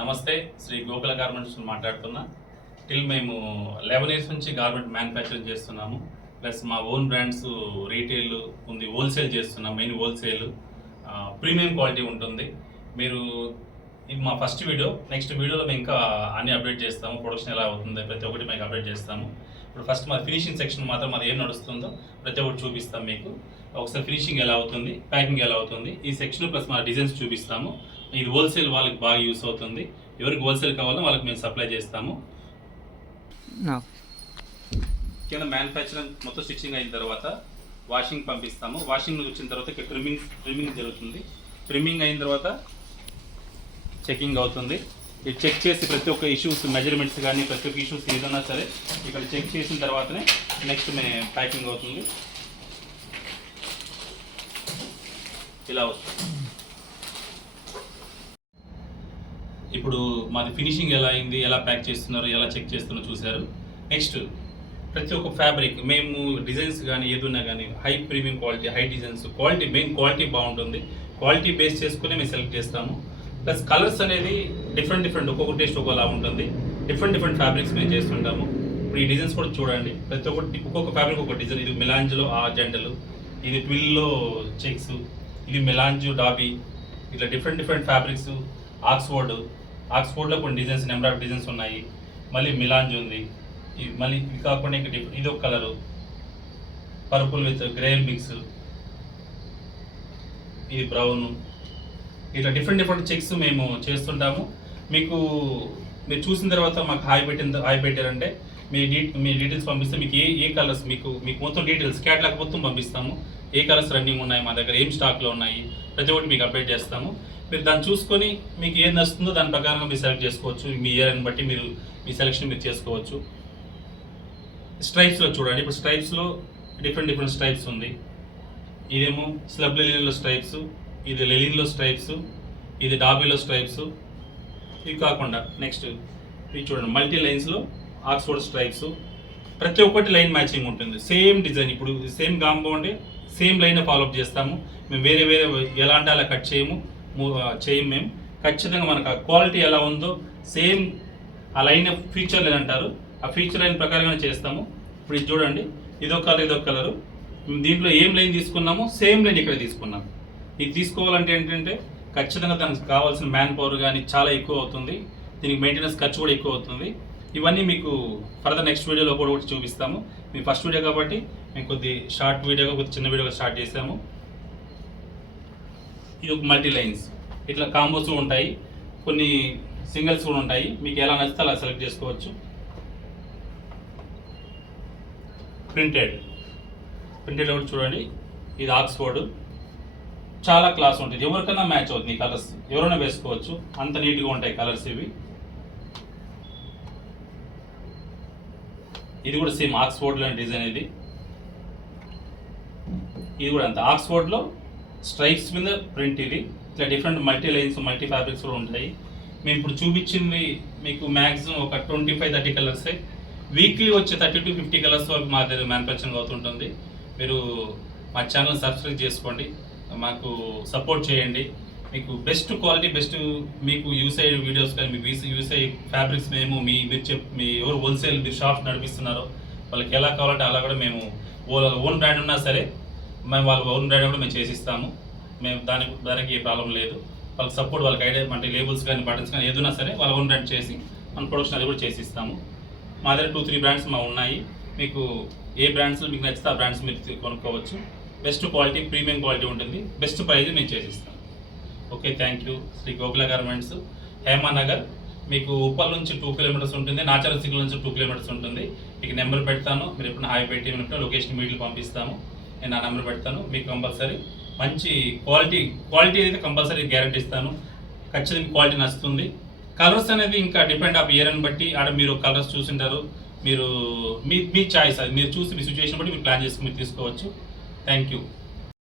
నమస్తే, శ్రీ గోకుల గార్మెంట్స్ మాట్లాడుతున్నా. మేము 11 ఇయర్స్ నుంచి గార్మెంట్ మ్యానుఫ్యాక్చరింగ్ చేస్తున్నాము. ప్లస్ మా ఓన్ బ్రాండ్స్ రీటైల్ ఉంది, హోల్సేల్ చేస్తున్నాం. మెయిన్ హోల్సేల్ ప్రీమియం క్వాలిటీ ఉంటుంది. మీరు ఇది మా ఫస్ట్ వీడియో. నెక్స్ట్ వీడియోలో మేము ఇంకా అన్ని అప్డేట్ చేస్తాము. ప్రొడక్షన్ ఎలా అవుతుంది ప్రతి ఒక్కటి మీకు అప్డేట్ చేస్తాము. ఇప్పుడు ఫస్ట్ మా ఫినిషింగ్ సెక్షన్ మాత్రం అది ఏం నడుస్తుందో ప్రతి ఒక్కటి చూపిస్తాం మీకు. ఒకసారి ఫినిషింగ్ ఎలా అవుతుంది, ప్యాకింగ్ ఎలా అవుతుంది, ఈ సెక్షన్ ప్లస్ మా డిజైన్స్ చూపిస్తాము. ఇది హోల్సేల్ వాళ్ళకి బాగా యూస్ అవుతుంది. ఎవరికి హోల్సేల్ కావాలో వాళ్ళకి మేము సప్లై చేస్తాము. కింద మ్యానుఫ్యాక్చరింగ్ మొత్తం స్టిచ్చింగ్ అయిన తర్వాత వాషింగ్ పంపిస్తాము. వాషింగ్ వచ్చిన తర్వాత ఇక్కడ ట్రిమ్మింగ్ జరుగుతుంది. ట్రిమ్మింగ్ అయిన తర్వాత చెకింగ్ అవుతుంది. ఇది చెక్ చేసి ప్రతి ఒక్క ఇష్యూస్, మెజర్మెంట్స్ కానీ ప్రతి ఒక్క ఇష్యూస్ ఏదన్నా సరే ఇక్కడ చెక్ చేసిన తర్వాతనే నెక్స్ట్ ప్యాకింగ్ అవుతుంది. ఇలా వస్తుంది. ఇప్పుడు మాది ఫినిషింగ్ ఎలా అయింది, ఎలా ప్యాక్ చేస్తున్నారు, ఎలా చెక్ చేస్తున్నారో చూశారు. నెక్స్ట్ ప్రతి ఒక్క ఫ్యాబ్రిక్ మేము డిజైన్స్ కానీ ఏదున్నా కానీ high premium quality, high designs, quality main quality బాగుంటుంది. క్వాలిటీ బేస్ చేసుకుని మేము సెలెక్ట్ చేస్తాము. ప్లస్ కలర్స్ అనేది డిఫరెంట్ ఒక్కొక్క టేస్ట్ ఒక్కోలా ఉంటుంది. డిఫరెంట్ ఫ్యాబ్రిక్స్ మేము చేస్తుంటాము. ఇప్పుడు ఈ డిజైన్స్ కూడా చూడండి. ప్రతి ఒక్కటి ఒక్కొక్క ఫ్యాబ్రిక్ ఒక డిజైన్. ఇది మిలాంజ్లో ఆ జెండలు, ఇది ట్విల్లో చెక్స్, ఇది మిలాంజు డాబీ, ఇట్లా డిఫరెంట్ ఫ్యాబ్రిక్స్. ఆక్స్ఫోర్డ్లో కొన్ని డిజైన్స్, నెంబర్ ఆఫ్ డిజైన్స్ ఉన్నాయి. మళ్ళీ మిలాంజ్ ఉంది. మళ్ళీ ఇది కాకుండా ఇంకా ఇది ఒక colour, purple with grey mix, ఇది బ్రౌన్. ఇట్లా డిఫరెంట్ చెక్స్ మేము చేస్తుంటాము. మీరు చూసిన తర్వాత మాకు హాయ్ పెట్టారంటే మీ డీటెయిల్స్ పంపిస్తే మీకు ఏ కలర్స్ మీకు మొత్తం డీటెయిల్స్ క్యాటలాగ్ మొత్తం పంపిస్తాము. ఏ కలర్స్ రన్నింగ్ ఉన్నాయి, మా దగ్గర ఏం స్టాక్లో ఉన్నాయి, ప్రతి ఒక్కటి మీకు అప్డేట్ చేస్తాము. మీరు దాన్ని చూసుకొని మీకు ఏం నచ్చుతుందో దాని ప్రకారంగా మీరు సెలెక్ట్ చేసుకోవచ్చు. మీ ఇయర్ని బట్టి మీరు మీ సెలెక్షన్ మీరు చేసుకోవచ్చు. స్ట్రైప్స్లో చూడండి. ఇప్పుడు స్ట్రైప్స్లో డిఫరెంట్ స్ట్రైప్స్ ఉంది. ఇదేమో స్లబ్ లెలిన్లో స్ట్రైప్స్, ఇది లెలిన్లో స్ట్రైప్స్, ఇది డాబీలో స్ట్రైప్స్. ఇవి కాకుండా నెక్స్ట్ ఇది చూడండి, మల్టీ లైన్స్లో ఆక్స్ఫోర్డ్ స్ట్రైప్స్. ప్రతి ఒక్కటి లైన్ మ్యాచింగ్ ఉంటుంది. సేమ్ డిజైన్, ఇప్పుడు same compound same line follow up చేస్తాము. మేము వేరే ఎలా అంటే అలా కట్ చేయము. మేము ఖచ్చితంగా మనకు ఆ క్వాలిటీ ఎలా ఉందో సేమ్ ఆ లైన్ ఫీచర్ లైన్ అంటారు, ఆ ఫీచర్ లైన్ ప్రకారంగానే చేస్తాము. ఇప్పుడు ఇది చూడండి, ఇదొక కలరు. దీంట్లో ఏం లైన్ తీసుకున్నామో సేమ్ లైన్ ఇక్కడ తీసుకున్నాం. ఇది తీసుకోవాలంటే ఏంటంటే ఖచ్చితంగా దానికి కావాల్సిన మ్యాన్ పవర్ కానీ చాలా ఎక్కువ అవుతుంది. దీనికి మెయింటెనెన్స్ ఖర్చు కూడా ఎక్కువ అవుతుంది. ఇవన్నీ మీకు ఫర్దర్ నెక్స్ట్ వీడియోలో కూడా చూపిస్తాము. మీ ఫస్ట్ వీడియో కాబట్టి మేము కొద్ది షార్ట్ వీడియోగా కొద్ది చిన్న వీడియోగా స్టార్ట్ చేసాము. ఇది ఒక మల్టీ లైన్స్, ఇట్లా కాంబోస్ ఉంటాయి, కొన్ని సింగిల్స్ కూడా ఉంటాయి. మీకు ఎలా నచ్చితే అలా సెలెక్ట్ చేసుకోవచ్చు. ప్రింటెడ్ కూడా చూడండి. ఇది ఆక్స్ఫోర్డ్, చాలా క్లాస్ ఉంటుంది. ఎవరికైనా మ్యాచ్ అవుతుంది ఈ కలర్స్, ఎవరైనా వేసుకోవచ్చు. అంత నీట్గా ఉంటాయి కలర్స్ ఇవి. ఇది కూడా సేమ్ ఆక్స్ఫోర్డ్లో డిజైన్. ఇది కూడా అంత ఆక్స్ఫోర్డ్లో స్ట్రైప్స్ మీద ప్రింట్. ఇది ఇట్లా different multi lines, multi fabrics కూడా ఉంటాయి. మేము ఇప్పుడు చూపించింది మీకు మ్యాక్సిమం ఒక 25-30 కలర్సే. వీక్లీ వచ్చే 30 to 50 కలర్స్ వరకు మా దగ్గర మ్యానుఫ్యాక్చరింగ్ అవుతుంటుంది. మీరు మా ఛానల్ సబ్స్క్రైబ్ చేసుకోండి, మాకు సపోర్ట్ చేయండి. మీకు బెస్ట్ క్వాలిటీ, బెస్ట్ మీకు యూస్ అయ్యే వీడియోస్ కానీ మీకు యూస్ అయ్యే ఫ్యాబ్రిక్స్ మేము మీ ఎవరు హోల్సేల్ మీరు షాప్స్ నడిపిస్తున్నారో వాళ్ళకి ఎలా కావాలంటే అలా కూడా మేము ఓన్ బ్రాండ్ ఉన్నా సరే మేము వాళ్ళ ఓన్ బ్రాండ్ కూడా మేము చేసిస్తాము. మేము దానికి ఏ ప్రాబ్లం లేదు. వాళ్ళకి సపోర్ట్, వాళ్ళకి ఐడియా అంటే లేబుల్స్ కానీ బటన్స్ కానీ ఏదైనా సరే వాళ్ళ ఓన్ బ్రాండ్ చేసి మన ప్రొడక్షన్ అది కూడా చేసిస్తాము. మా దగ్గర 2-3 బ్రాండ్స్ మా ఉన్నాయి. మీకు ఏ బ్రాండ్స్లో మీకు నచ్చితే ఆ బ్రాండ్స్ మీరు కొనుక్కోవచ్చు. బెస్ట్ క్వాలిటీ, ప్రీమియం క్వాలిటీ ఉంటుంది. బెస్ట్ ప్రైజ్ మేము చేసిస్తాం. Okay, thank you. Shri Gokula garments, Hemanagar. మీకు ఉప్పల్ నుంచి 2 కిలోమీటర్స్ ఉంటుంది, నాచారం సిగ్నల్ నుంచి 2 కిలోమీటర్స్ ఉంటుంది. మీకు నెంబర్ పెడతాను. మీరు ఎప్పుడు హాయ్ పెట్టి లొకేషన్ మీడియా పంపిస్తాము. నేను నా నెంబర్ పెడతాను. మీకు కంపల్సరీ మంచి క్వాలిటీ అయితే కంపల్సరీ గ్యారెంటీ ఇస్తాను. ఖచ్చితంగా క్వాలిటీ నచ్చుతుంది. కలర్స్ అనేది ఇంకా డిపెండ్ ఆఫ్ ఇయర్ని బట్టి ఆడ మీరు కలర్స్ చూసింటారు. మీరు మీ చాయిస్, అది మీరు చూసి మీ సిచ్యువేషన్ బట్టి మీరు ప్లాన్ చేసుకుని మీరు తీసుకోవచ్చు. Thank you.